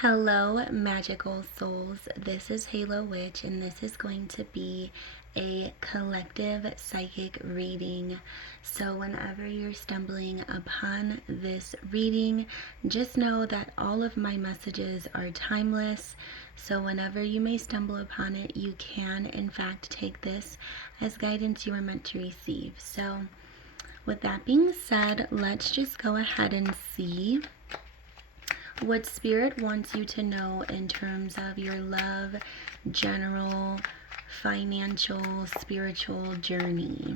Hello, magical souls. This is Halo Witch, and this is going to be a collective psychic reading. So, whenever you're stumbling upon this reading, just know that all of my messages are timeless. So, whenever you may stumble upon it, you can, in fact, take this as guidance you are meant to receive. So, with that being said, let's just go ahead and see what Spirit wants you to know in terms of your love, general, financial, spiritual journey.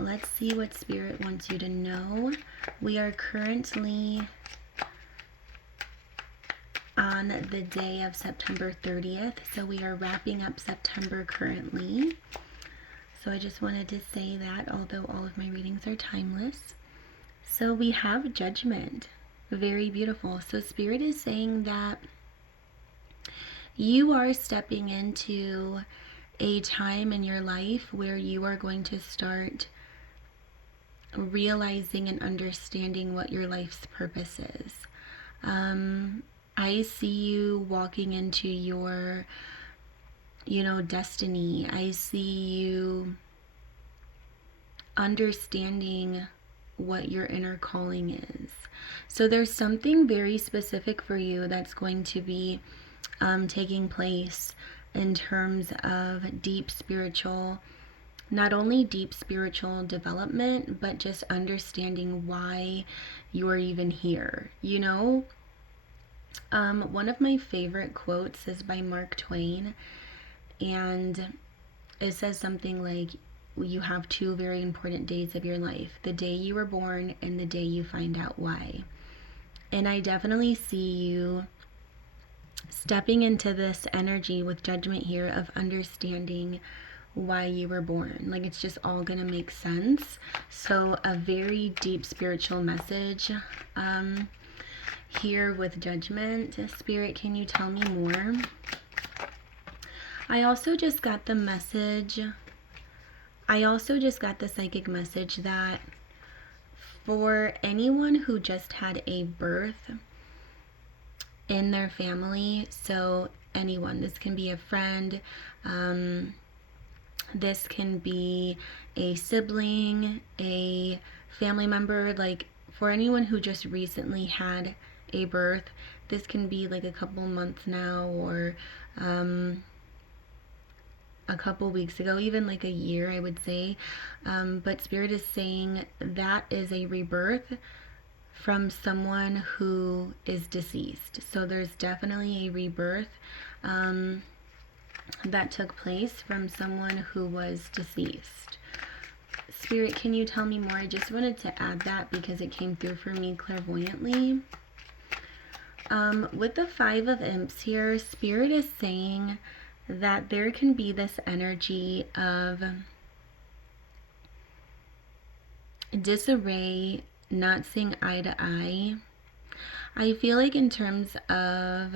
Let's see what Spirit wants you to know. We are currently on the day of September 30th, so we are wrapping up September currently. So I just wanted to say that, although all of my readings are timeless. So we have Judgment. Very beautiful. So Spirit is saying that you are stepping into a time in your life where you are going to start realizing and understanding what your life's purpose is. I see you walking into your, destiny. I see you understanding what your inner calling is. So there's something very specific for you that's going to be taking place in terms of deep spiritual, not only deep spiritual development, but just understanding why you're even here. One of my favorite quotes is by Mark Twain, and it says something like, you have two very important days of your life: the day you were born and the day you find out why. And I definitely see you stepping into this energy with Judgment here of understanding why you were born. Like, it's just all gonna make sense. So a very deep spiritual message here with Judgment. Spirit, can you tell me more? I also just got the psychic message that for anyone who just had a birth in their family, so anyone, this can be a friend, this can be a sibling, a family member, like for anyone who just recently had a birth, this can be like a couple months now, or a couple weeks ago, even like a year, I would say. But Spirit is saying that is a rebirth from someone who is deceased. So there's definitely a rebirth that took place from someone who was deceased. Spirit, can you tell me more? I just wanted to add that because it came through for me clairvoyantly. With the Five of Imps here, Spirit is saying that there can be this energy of disarray, not seeing eye to eye. I feel like in terms of,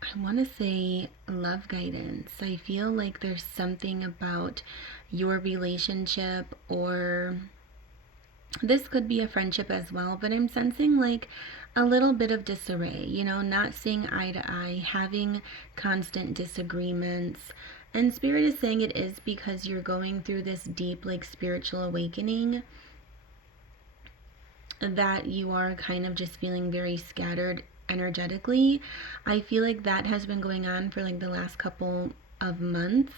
I want to say love guidance, I feel like there's something about your relationship, or this could be a friendship as well, but I'm sensing like a little bit of disarray, not seeing eye to eye, having constant disagreements. And Spirit is saying it is because you're going through this deep, like, spiritual awakening, that you are kind of just feeling very scattered energetically. I feel like that has been going on for like the last couple of months.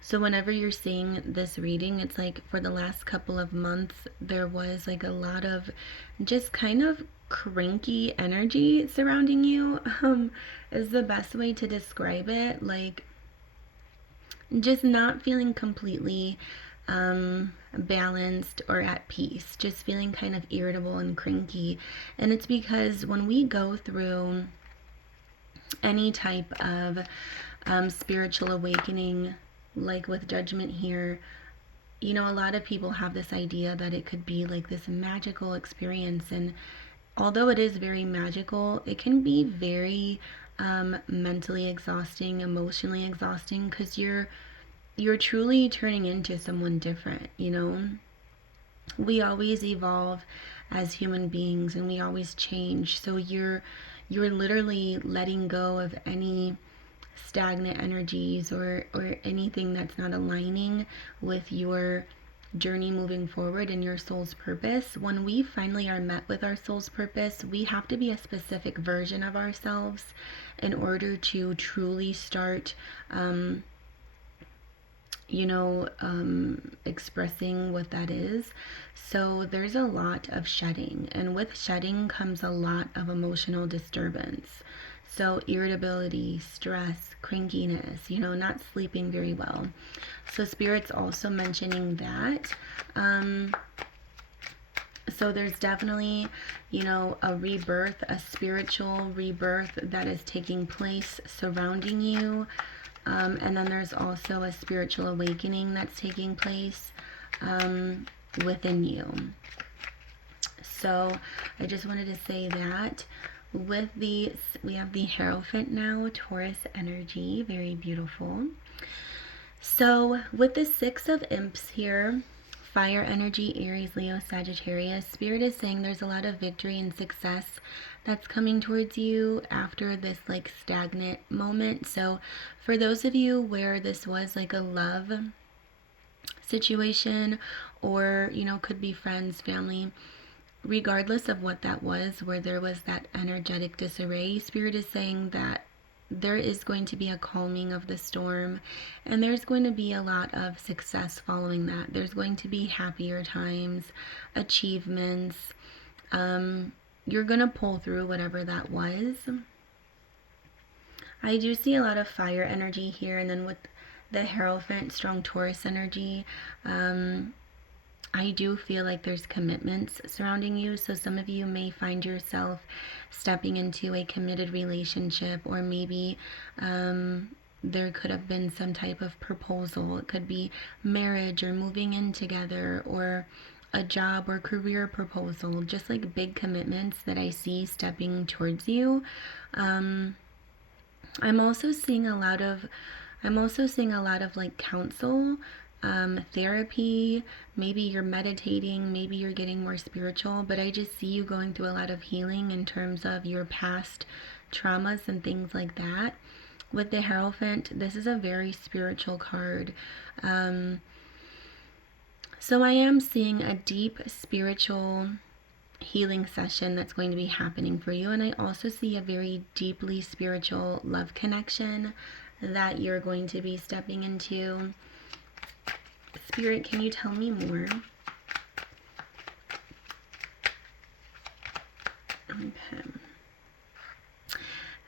So whenever you're seeing this reading, it's like for the last couple of months, there was like a lot of just kind of cranky energy surrounding you, is the best way to describe it. Like, just not feeling completely balanced or at peace, just feeling kind of irritable and cranky. And it's because when we go through any type of spiritual awakening, like with Judgment here, a lot of people have this idea that it could be like this magical experience, and although it is very magical, it can be very mentally exhausting, emotionally exhausting, because you're truly turning into someone different. We always evolve as human beings, and we always change. So you're literally letting go of any stagnant energies or anything that's not aligning with your journey moving forward and your soul's purpose. When we finally are met with our soul's purpose, we have to be a specific version of ourselves in order to truly start expressing what that is. So there's a lot of shedding, and with shedding comes a lot of emotional disturbance. So irritability, stress, crankiness, not sleeping very well. So Spirit's also mentioning that. So there's definitely, a rebirth, a spiritual rebirth that is taking place surrounding you. And then there's also a spiritual awakening that's taking place within you. So I just wanted to say that. We have the Hierophant now, Taurus energy, very beautiful. So with the Six of Imps here, fire energy, Aries, Leo, Sagittarius, Spirit is saying there's a lot of victory and success that's coming towards you after this stagnant moment. So for those of you where this was a love situation, or could be friends, family, regardless of what that was, where there was that energetic disarray, Spirit is saying that there is going to be a calming of the storm, and there's going to be a lot of success following that. There's going to be happier times, achievements. You're going to pull through whatever that was. I do see a lot of fire energy here, and then with the Hierophant, strong Taurus energy, I do feel like there's commitments surrounding you. So some of you may find yourself stepping into a committed relationship, or maybe there could have been some type of proposal. It could be marriage or moving in together, or a job or career proposal, just big commitments that I see stepping towards you. I'm also seeing a lot of counsel, therapy. Maybe you're meditating, maybe you're getting more spiritual, but I just see you going through a lot of healing in terms of your past traumas and things like that. With the Hierophant, this is a very spiritual card. So I am seeing a deep spiritual healing session that's going to be happening for you, and I also see a very deeply spiritual love connection that you're going to be stepping into. Spirit, can you tell me more? Okay.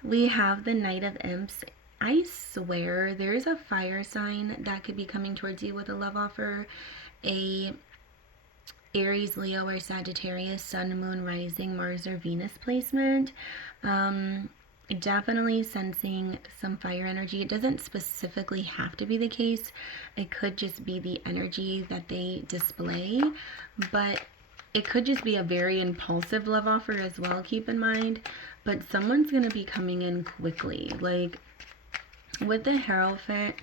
We have the Knight of Imps. I swear there's a fire sign that could be coming towards you with a love offer. A Aries, Leo, or Sagittarius, Sun, Moon, Rising, Mars, or Venus placement. Definitely sensing some fire energy. It doesn't specifically have to be the case. It could just be the energy that they display, but it could just be a very impulsive love offer as well, keep in mind. But someone's going to be coming in quickly. With the Hierophant,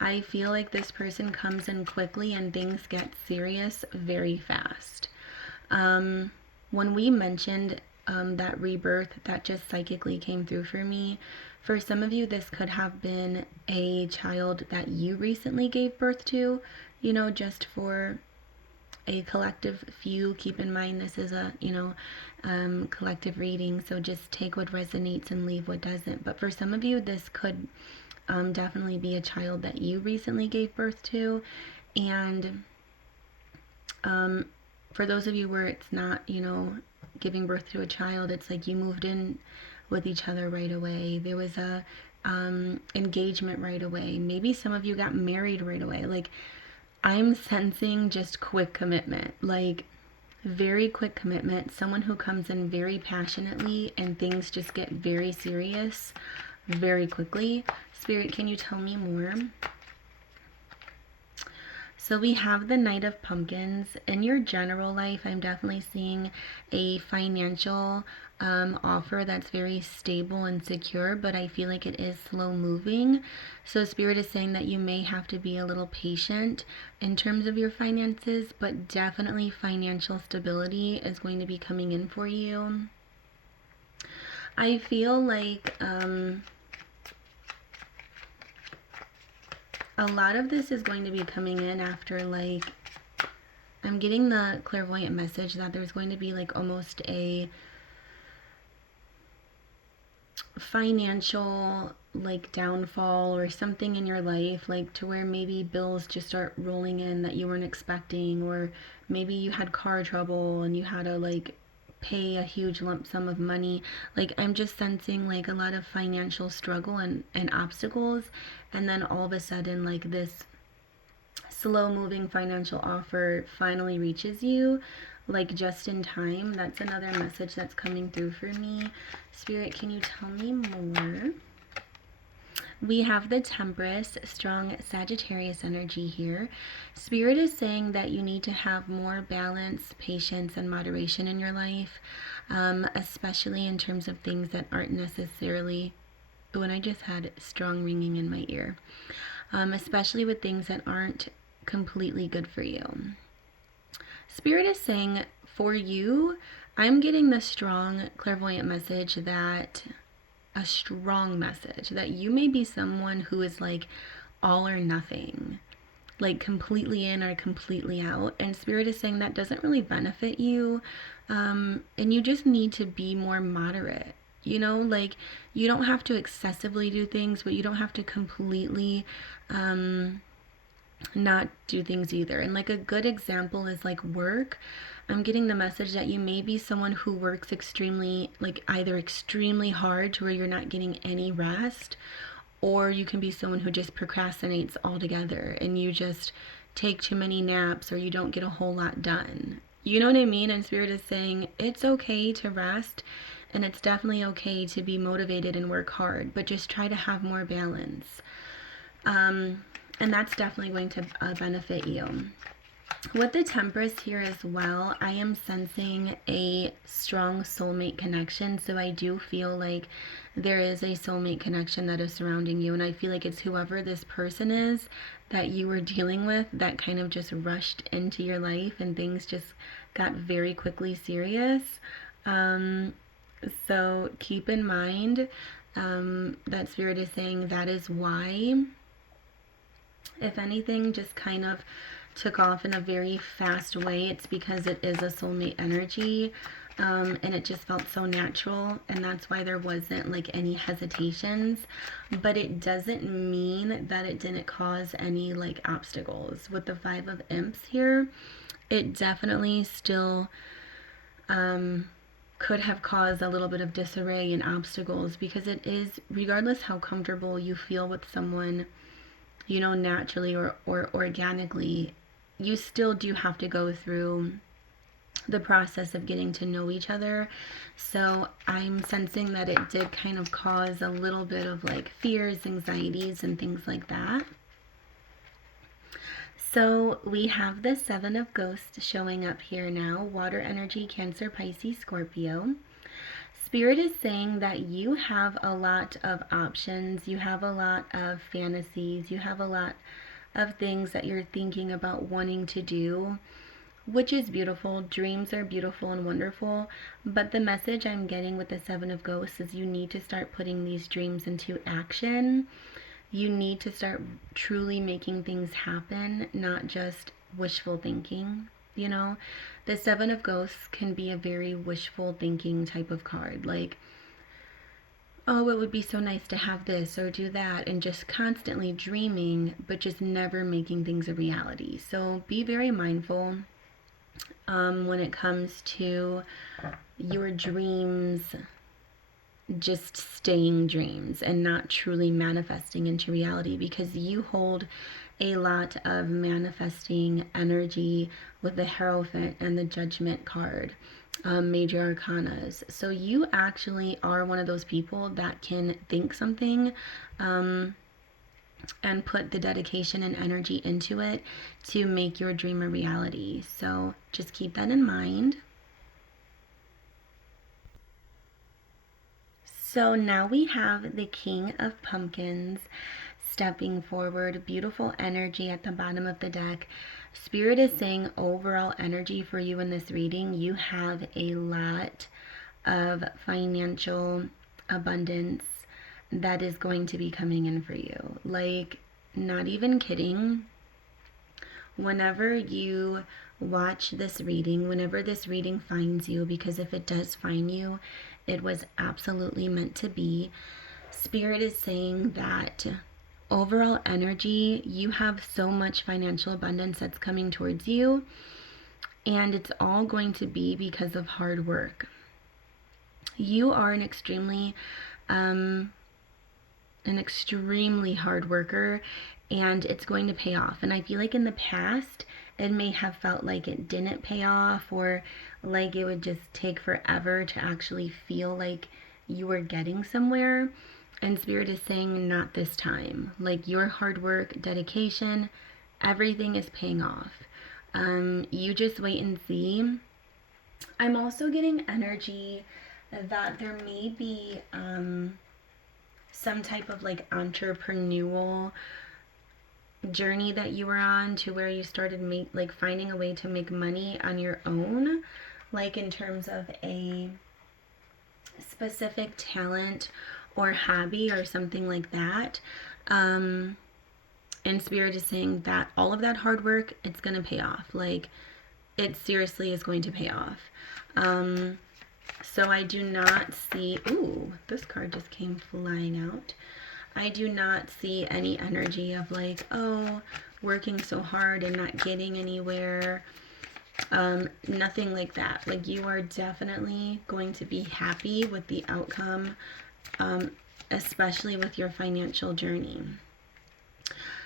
I feel like this person comes in quickly and things get serious very fast. When we mentioned that rebirth, that just psychically came through for me. For some of you, this could have been a child that you recently gave birth to, just for a collective few. Keep in mind, this is a, collective reading, so just take what resonates and leave what doesn't. But for some of you, this could definitely be a child that you recently gave birth to. And for those of you where it's not, giving birth to a child, it's you moved in with each other right away. There was a engagement right away. Maybe some of you got married right away. I'm sensing just quick commitment, very quick commitment. Someone who comes in very passionately and things just get very serious very quickly. Spirit, can you tell me more? So we have the Knight of Pumpkins. In your general life, I'm definitely seeing a financial offer that's very stable and secure, but I feel like it is slow moving. So Spirit is saying that you may have to be a little patient in terms of your finances, but definitely financial stability is going to be coming in for you. I feel like a lot of this is going to be coming in after, like, I'm getting the clairvoyant message that there's going to be like almost a financial like downfall or something in your life, like to where maybe bills just start rolling in that you weren't expecting, or maybe you had car trouble and you had to like pay a huge lump sum of money. Like, I'm just sensing like a lot of financial struggle and obstacles, and then all of a sudden like this slow moving financial offer finally reaches you, like just in time. That's another message that's coming through for me. Spirit, can you tell me more? We have the Temperance, strong Sagittarius energy here. Spirit is saying that you need to have more balance, patience, and moderation in your life, especially in terms of things that aren't necessarily. Oh, and I just had strong ringing in my ear. Especially with things that aren't completely good for you. Spirit is saying for you, I'm getting the strong clairvoyant message that a strong message that you may be someone who is like all or nothing, like completely in or completely out. And Spirit is saying that doesn't really benefit you. And you just need to be more moderate. You know, like, you don't have to excessively do things, but you don't have to completely not do things either. And like a good example is like work. I'm getting the message that you may be someone who works extremely, like either extremely hard to where you're not getting any rest, or you can be someone who just procrastinates altogether and you just take too many naps, or you don't get a whole lot done. You know what I mean? And Spirit is saying it's okay to rest, and it's definitely okay to be motivated and work hard, but just try to have more balance. And that's definitely going to benefit you. With the Temperance here as well, I am sensing a strong soulmate connection. So I do feel like there is a soulmate connection that is surrounding you. And I feel like it's whoever this person is that you were dealing with that kind of just rushed into your life and things just got very quickly serious. So keep in mind that Spirit is saying that is why, if anything just kind of took off in a very fast way, it's because it is a soulmate energy, and it just felt so natural, and that's why there wasn't like any hesitations. But it doesn't mean that it didn't cause any like obstacles. With the Five of Imps here, it definitely still could have caused a little bit of disarray and obstacles, because it is, regardless how comfortable you feel with someone, you know, naturally or organically, you still do have to go through the process of getting to know each other. So I'm sensing that it did kind of cause a little bit of like fears, anxieties, and things like that. So we have the Seven of Ghosts showing up here now. Water energy, Cancer, Pisces, Scorpio. Spirit is saying that you have a lot of options, you have a lot of fantasies, you have a lot of things that you're thinking about wanting to do, which is beautiful. Dreams are beautiful and wonderful, but the message I'm getting with the Seven of Ghosts is you need to start putting these dreams into action. You need to start truly making things happen, not just wishful thinking. You know, the Seven of Ghosts can be a very wishful thinking type of card. Like, oh, it would be so nice to have this or do that, and just constantly dreaming, but just never making things a reality. So be very mindful when it comes to your dreams just staying dreams and not truly manifesting into reality, because you hold a lot of manifesting energy with the Hierophant and the Judgment card, major arcanas. So you actually are one of those people that can think something and put the dedication and energy into it to make your dream a reality. So just keep that in mind. So now we have the King of Pumpkins stepping forward. Beautiful energy at the bottom of the deck. Spirit is saying overall energy for you in this reading. You have a lot of financial abundance that is going to be coming in for you. Like, not even kidding. Whenever you watch this reading, whenever this reading finds you, because if it does find you, it was absolutely meant to be. Spirit is saying that overall energy, you have so much financial abundance that's coming towards you, and it's all going to be because of hard work. You are an extremely hard worker, and it's going to pay off. And I feel like in the past it may have felt like it didn't pay off, or like it would just take forever to actually feel like you were getting somewhere. And Spirit is saying not this time. Like, your hard work, dedication, everything is paying off. You just wait and see. I'm also getting energy that there may be some type of like entrepreneurial journey that you were on, to where you started finding a way to make money on your own, like in terms of a specific talent or hobby or something like that. And Spirit is saying that all of that hard work, it's going to pay off. Like, it seriously is going to pay off. So I do not see, ooh, this card just came flying out. I do not see any energy of like, oh, working so hard and not getting anywhere. Nothing like that. Like, you are definitely going to be happy with the outcome, especially with your financial journey.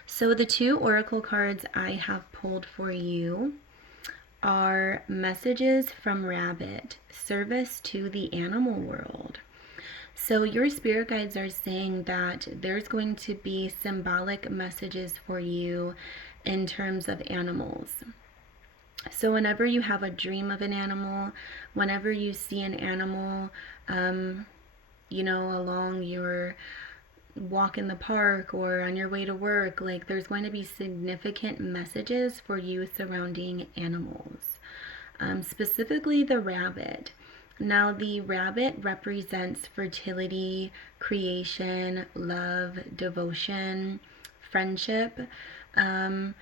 So the two oracle cards I have pulled for you are Messages from Rabbit, Service to the Animal World. So your spirit guides are saying that there's going to be symbolic messages for you in terms of animals. So whenever you have a dream of an animal, whenever you see an animal, along your walk in the park or on your way to work, like, there's going to be significant messages for you surrounding animals. Specifically the rabbit. Now, the rabbit represents fertility, creation, love, devotion, friendship. I'm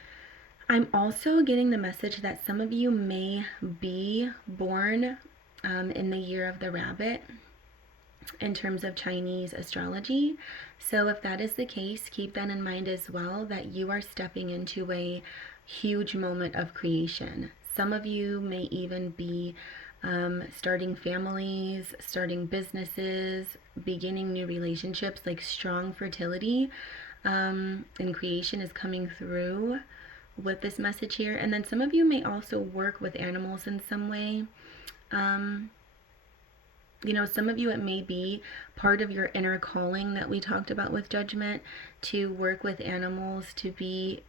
also getting the message that some of you may be born in the year of the rabbit in terms of Chinese astrology. So if that is the case, keep that in mind as well, that you are stepping into a huge moment of creation. Some of you may even be starting families, starting businesses, beginning new relationships. Like, strong fertility and creation is coming through with this message here. And then some of you may also work with animals in some way. Some of you, it may be part of your inner calling that we talked about with Judgment, to work with animals, to be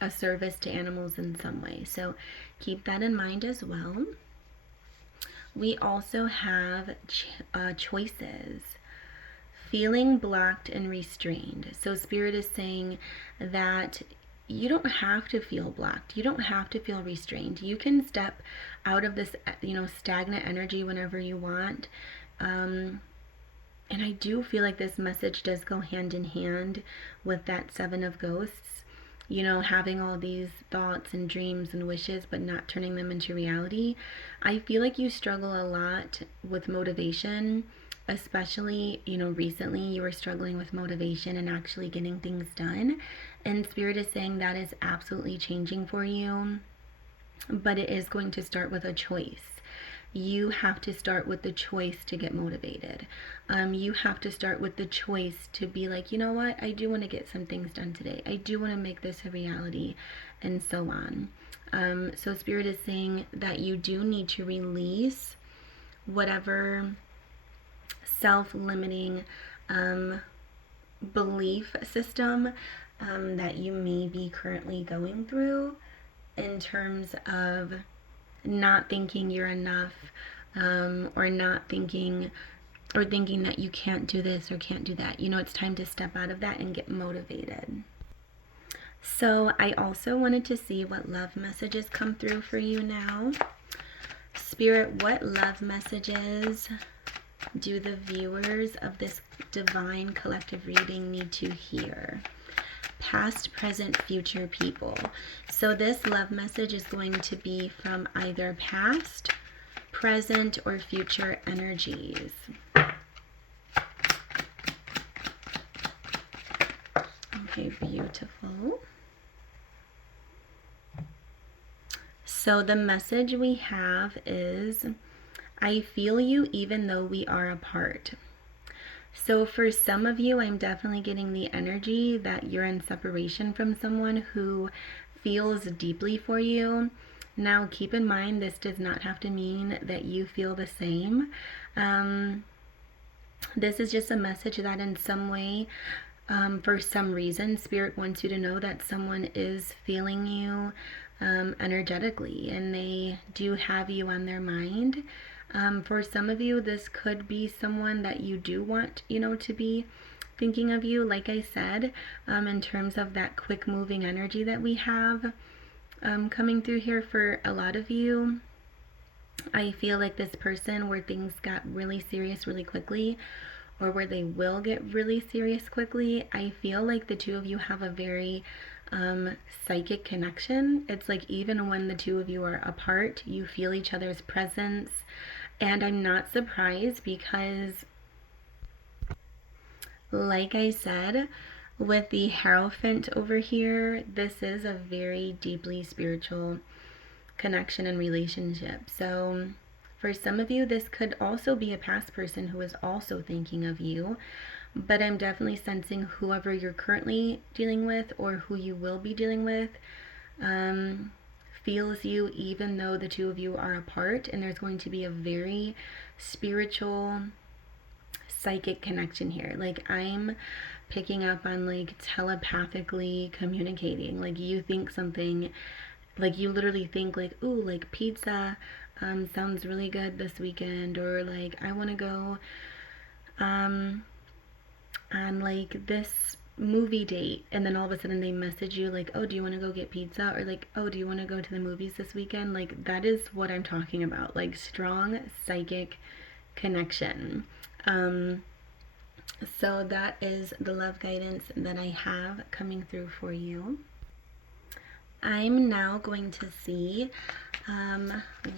a service to animals in some way. So keep that in mind as well. We also have choices. Feeling blocked and restrained. So Spirit is saying that you don't have to feel blocked. You don't have to feel restrained. You can step out of this, stagnant energy whenever you want. And I do feel like this message does go hand in hand with that Seven of Ghosts. Having all these thoughts and dreams and wishes, but not turning them into reality. I feel like you struggle a lot with motivation. Especially, recently you were struggling with motivation and actually getting things done. And Spirit is saying that is absolutely changing for you. But it is going to start with a choice. You have to start with the choice to get motivated. You have to start with the choice to be like, you know what? I do want to get some things done today. I do want to make this a reality, and so on. So Spirit is saying that you do need to release whatever self-limiting belief system that you may be currently going through in terms of not thinking you're enough, or not thinking, or thinking that you can't do this or can't do that. You know, it's time to step out of that and get motivated. So I also wanted to see what love messages come through for you now. Spirit, what love messages do the viewers of this divine collective reading need to hear? Past, present, future people. So this love message is going to be from either past, present, or future energies. Okay, beautiful. So the message we have is, I feel you even though we are apart. So for some of you, I'm definitely getting the energy that you're in separation from someone who feels deeply for you. Now, keep in mind, this does not have to mean that you feel the same. This is just a message that in some way, for some reason, Spirit wants you to know that someone is feeling you energetically, and they do have you on their mind. For some of you, this could be someone that you do want, to be thinking of you, like I said, in terms of that quick moving energy that we have coming through here for a lot of you. I feel like this person where things got really serious really quickly, or where they will get really serious quickly, I feel like the two of you have a very psychic connection. It's like even when the two of you are apart, you feel each other's presence. And I'm not surprised because, like I said, with the Hierophant over here, this is a very deeply spiritual connection and relationship. So for some of you, this could also be a past person who is also thinking of you. But I'm definitely sensing whoever you're currently dealing with or who you will be dealing with feels you even though the two of you are apart, and there's going to be a very spiritual psychic connection here. Like I'm picking up on like telepathically communicating. Like you think something, like you literally think like, ooh, like pizza sounds really good this weekend, or like I want to go on like this movie date, and then all of a sudden they message you like, oh, do you want to go get pizza, or like, oh, do you want to go to the movies this weekend? Like that is what I'm talking about, like strong psychic connection. So that is the love guidance that I have coming through for you. I'm now going to see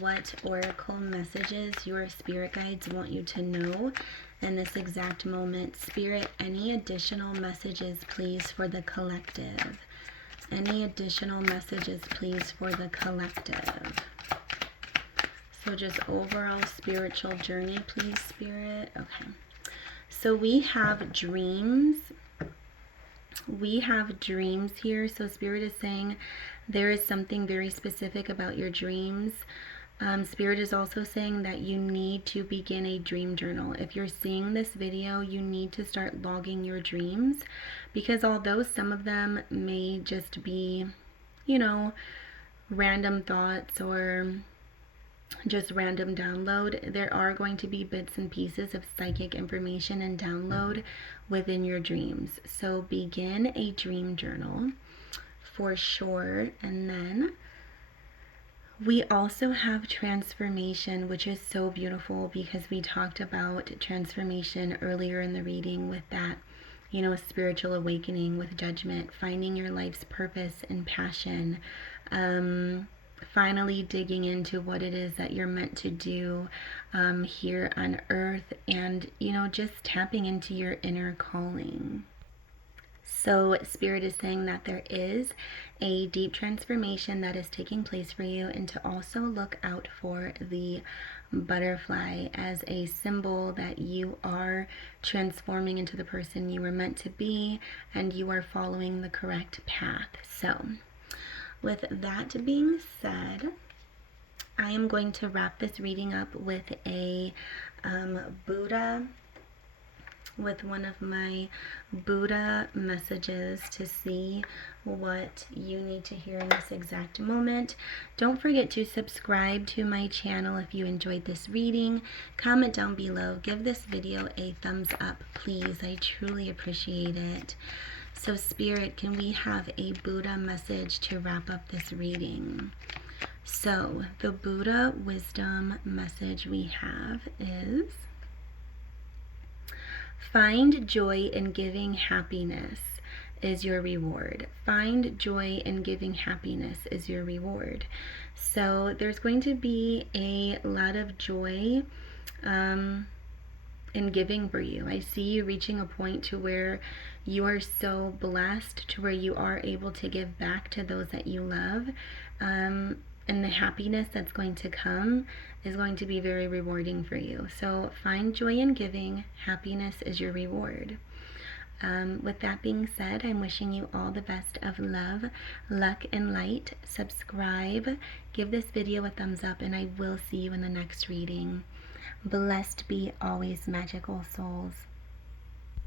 what oracle messages your spirit guides want you to know in this exact moment. Spirit, any additional messages, please, for the collective. Any additional messages, please, for the collective. So just overall spiritual journey, please, Spirit. Okay. So we have dreams. We have dreams here. So Spirit is saying there is something very specific about your dreams. Spirit is also saying that you need to begin a dream journal. If you're seeing this video, you need to start logging your dreams, because although some of them may just be, random thoughts or just random download, there are going to be bits and pieces of psychic information and download within your dreams. So begin a dream journal for sure. And then we also have transformation, which is so beautiful because we talked about transformation earlier in the reading with that, spiritual awakening with judgment, finding your life's purpose and passion, finally digging into what it is that you're meant to do here on earth, and, just tapping into your inner calling. So Spirit is saying that there is a deep transformation that is taking place for you, and to also look out for the butterfly as a symbol that you are transforming into the person you were meant to be, and you are following the correct path. So with that being said, I am going to wrap this reading up with a Buddha with one of my Buddha messages to see what you need to hear in this exact moment. Don't forget to subscribe to my channel if you enjoyed this reading. Comment down below. Give this video a thumbs up, please. I truly appreciate it. So Spirit, can we have a Buddha message to wrap up this reading? So the Buddha wisdom message we have is: find joy in giving happiness is your reward. Find joy in giving happiness is your reward. So there's going to be a lot of joy in giving for you. I see you reaching a point to where you are so blessed to where you are able to give back to those that you love. And the happiness that's going to come is going to be very rewarding for you. So find joy in giving. Happiness is your reward. With that being said, I'm wishing you all the best of love, luck, and light. Subscribe, give this video a thumbs up, and I will see you in the next reading. Blessed be always, magical souls.